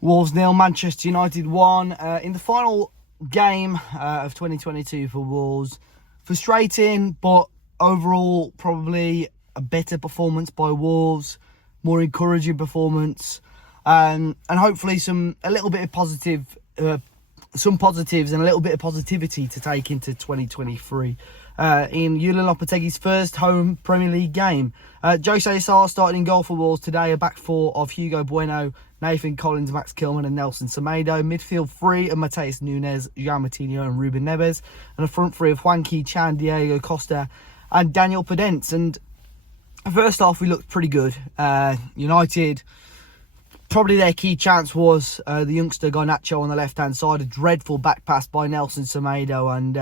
Wolves 0, Manchester United 1. In the final game of 2022 for Wolves. Frustrating, but overall probably a better performance by Wolves. More encouraging performance. And hopefully some positives and a little bit of positivity to take into 2023. In Julian Lopetegui's first home Premier League game. Jose Sarr started in goal for Wolves today, a back four of Hugo Bueno, Nathan Collins, Max Kilman and Nelson Semedo. Midfield three of Mateus Nunes, João Moutinho and Ruben Neves. And a front three of Juan Chan, Diego Costa and Daniel Podence. And first half we looked pretty good. United, probably their key chance was the youngster Garnacho on the left-hand side. A dreadful back pass by Nelson Semedo, and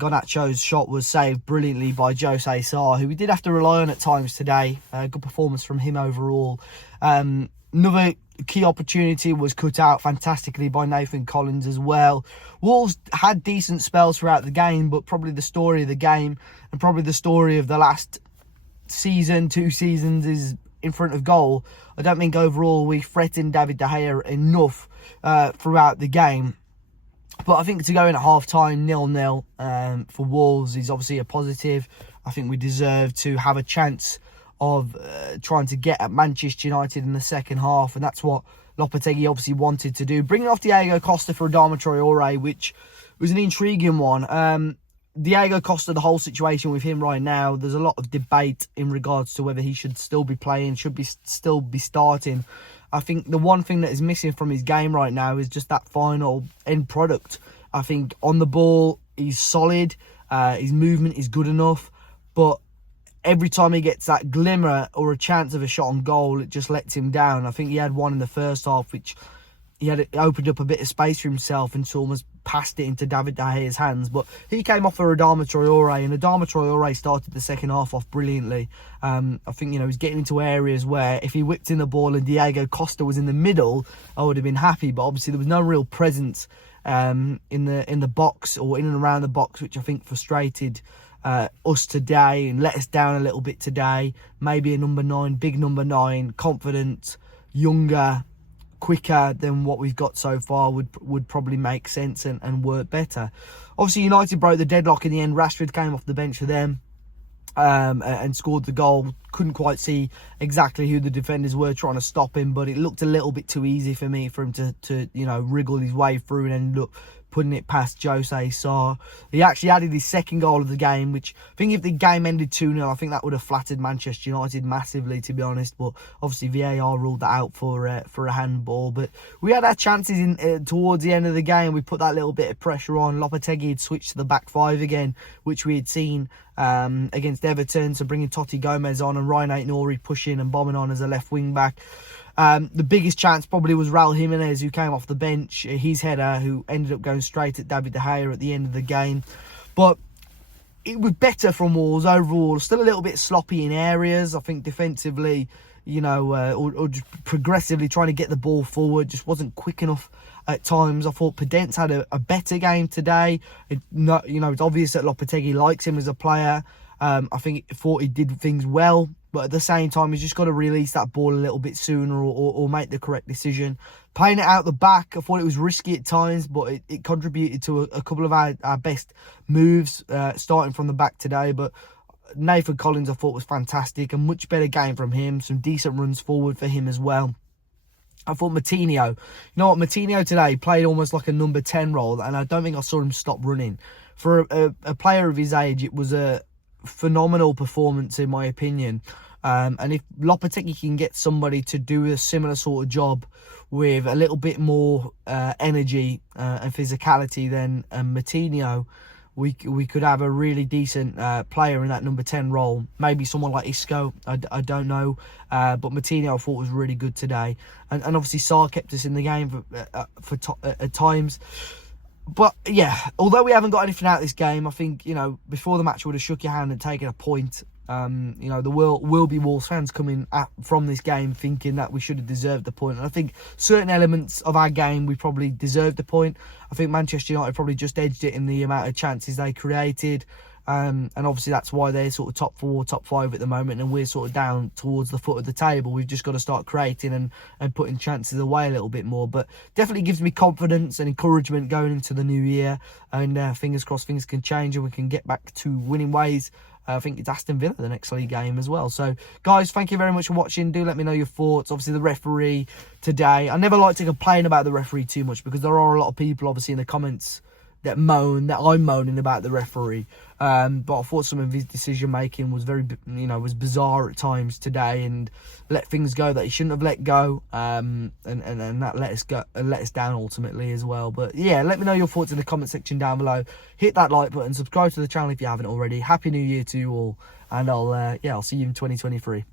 Garnacho's shot was saved brilliantly by Jose Sarr, who we did have to rely on at times today. Good performance from him overall. Another key opportunity was cut out fantastically by Nathan Collins as well. Wolves had decent spells throughout the game, but probably the story of the game and probably the story of the last season, 2 seasons, is in front of goal. I don't think overall we threatened David De Gea enough throughout the game. But I think to go in at half-time 0-0 for Wolves is obviously a positive. I think we deserve to have a chance of trying to get at Manchester United in the second half, and that's what Lopetegui obviously wanted to do. Bringing off Diego Costa for Adama Traore, which was an intriguing one. Diego Costa, the whole situation with him right now, there's a lot of debate in regards to whether he should still be playing, still be starting. I think the one thing that is missing from his game right now is just that final end product. I think on the ball, he's solid. His movement is good enough. But every time he gets that glimmer or a chance of a shot on goal, it just lets him down. I think he had one in the first half, which it opened up a bit of space for himself and almost passed it into David De Gea's hands. But he came off for Adama Traore, and Adama Traore started the second half off brilliantly. I think, he's getting into areas where if he whipped in the ball and Diego Costa was in the middle, I would have been happy. But obviously there was no real presence in the box or in and around the box, which I think frustrated us today and let us down a little bit today. Maybe a number 9, big number 9, confident, younger, quicker than what we've got so far would probably make sense and work better. Obviously United broke the deadlock in the end. Rashford came off the bench for them and scored the goal. Couldn't quite see exactly who the defenders were trying to stop him, but it looked a little bit too easy for me for him to wriggle his way through and ended up putting it past Jose Sarr. He actually added his second goal of the game, which I think if the game ended 2-0, I think that would have flattered Manchester United massively, to be honest. But obviously VAR ruled that out for a handball. But we had our chances towards the end of the game. We put that little bit of pressure on. Lopetegui had switched to the back 5 again, which we had seen against Everton. So bringing Totti Gomez on and Ryan Aït-Nouri pushing and bombing on as a left wing back. The biggest chance probably was Raul Jimenez, who came off the bench, his header, who ended up going straight at David De Gea at the end of the game. But it was better from Wolves overall. Still a little bit sloppy in areas. I think defensively, or just progressively trying to get the ball forward, just wasn't quick enough at times. I thought Podence had a better game today. It's obvious that Lopetegui likes him as a player. I thought he did things well, but at the same time, he's just got to release that ball a little bit sooner or make the correct decision. Playing it out the back, I thought it was risky at times, but it contributed to a couple of our best moves starting from the back today. But Nathan Collins, I thought, was fantastic. A much better game from him. Some decent runs forward for him as well. I thought Moutinho, Moutinho today played almost like a number 10 role, and I don't think I saw him stop running. For a player of his age, it was a phenomenal performance in my opinion. And if Lopetegui can get somebody to do a similar sort of job with a little bit more energy and physicality than Moutinho, we could have a really decent player in that number 10 role. Maybe someone like Isco, I don't know. But Moutinho I thought was really good today. And obviously Sarr kept us in the game at times. But yeah, although we haven't got anything out of this game, I think, before the match I would have shook your hand and taken a point. There will be Wolves fans coming from this game thinking that we should have deserved the point. And I think certain elements of our game, we probably deserved the point. I think Manchester United probably just edged it in the amount of chances they created. And obviously that's why they're sort of top 4, top 5 at the moment, and we're sort of down towards the foot of the table. We've just got to start creating and putting chances away a little bit more. But definitely gives me confidence and encouragement going into the new year, and fingers crossed things can change and we can get back to winning ways. I think it's Aston Villa the next league game as well. So, guys, thank you very much for watching. Do let me know your thoughts. Obviously, the referee today, I never like to complain about the referee too much, because there are a lot of people, obviously, in the comments that I'm moaning about the referee. But I thought some of his decision making was was bizarre at times today, and let things go that he shouldn't have let go. And that let us down ultimately as well. But yeah, let me know your thoughts in the comment section down below. Hit that like button, subscribe to the channel if you haven't already. Happy New Year to you all, and I'll see you in 2023.